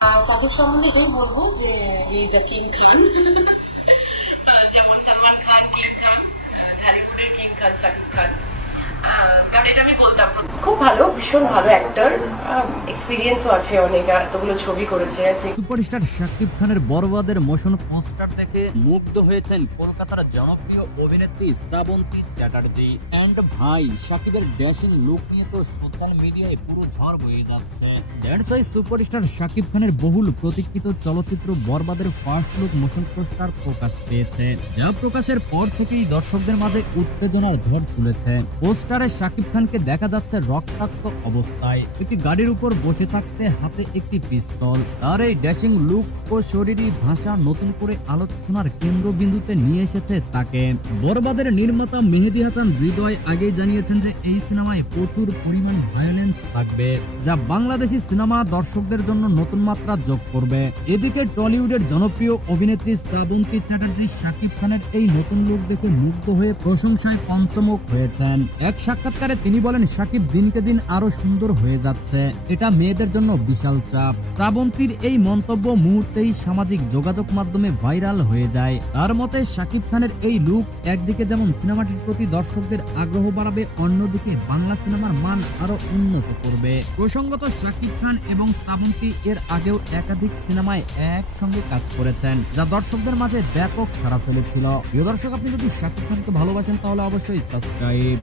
সাকিব সম্বন্ধে এটাই বলব যে ইজ আ কিং খান ভালো, ভীষণ ভালো অ্যাক্টর এক্সপিরিয়েন্সও আছে অনেক, এতগুলো ছবি করেছে সুপারস্টার শাকিব খানের বরবাদের মোশন পোস্টার দেখে মুগ্ধ হয়েছেন কলকাতার জনপ্রিয় অভিনেত্রী শ্রাবন্তী চ্যাটার্জি। এন্ড ভাই, শাকিবের ড্যাশিং লুক নিয়ে তো সোশ্যাল মিডিয়ায় পুরো ঝড় বয়ে যাচ্ছে। সুপারস্টার শাকিব খানের বহুল প্রতীক্ষিত চলচ্চিত্র বরবাদের ফার্স্ট লুক মোশন পোস্টার প্রকাশ পেয়েছে, যা প্রকাশের পর থেকেই দর্শকদের মাঝে উত্তেজনার ঝড় তুলেছে। পোস্টারে শাকিব খানকে দেখা যাচ্ছে রক্তাক্ত অবস্থায় একটি গাড়ির উপর বসে থাকতে হাতে একটি পিস্তল। তার এই ড্যাশিং লুক ও শরীরী ভাষা নতুন করে আলোচনার কেন্দ্রবিন্দুতে নিয়ে এসেছে তাকে। বরবাদের নির্মাতা মেহেদি হাসান হৃদয় আগেই জানিয়েছেন যে এই সিনেমায় প্রচুর পরিমাণ ভায়োলেন্স থাকবে, যা বাংলাদেশি সিনেমা দর্শকদের জন্য নতুন মাত্রা যোগ করবে। এদিকে টলিউডের জনপ্রিয় অভিনেত্রী শ্রাবন্তী চ্যাটার্জি শাকিব খানের এই নতুন লুক দেখে মুগ্ধ হয়ে প্রশংসায় পঞ্চমুখ হয়েছেন। এক সাক্ষাৎকারে তিনি বলেন, শাকিব দিনকে দিন আরও সুন্দর হয়ে যাচ্ছে। এটা মেয়েদের জন্য বিশাল চাপ। শ্রাবন্তীর এই মন্তব্য মুহূর্তেই সামাজিক যোগাযোগ মাধ্যমে ভাইরাল হয়ে যায়। তার মতে, শাকিব খানের এই লুক একদিকে যেমন সিনেমাটির প্রতি দর্শকদের আগ্রহ বাড়াবে, অন্যদিকে বাংলা সিনেমার মান আরও উন্নত করবে। প্রসঙ্গত, শাকিব খান এবং শ্রাবন্তী এর আগেও একাধিক সিনেমায় একসঙ্গে কাজ করেছেন, যা দর্শকদের মাঝে ব্যাপক সাড়া ফেলেছিল। প্রিয় দর্শক, আপনি যদি শাকিব খানকে ভালোবাসেন, তাহলে অবশ্যই সাবস্ক্রাইব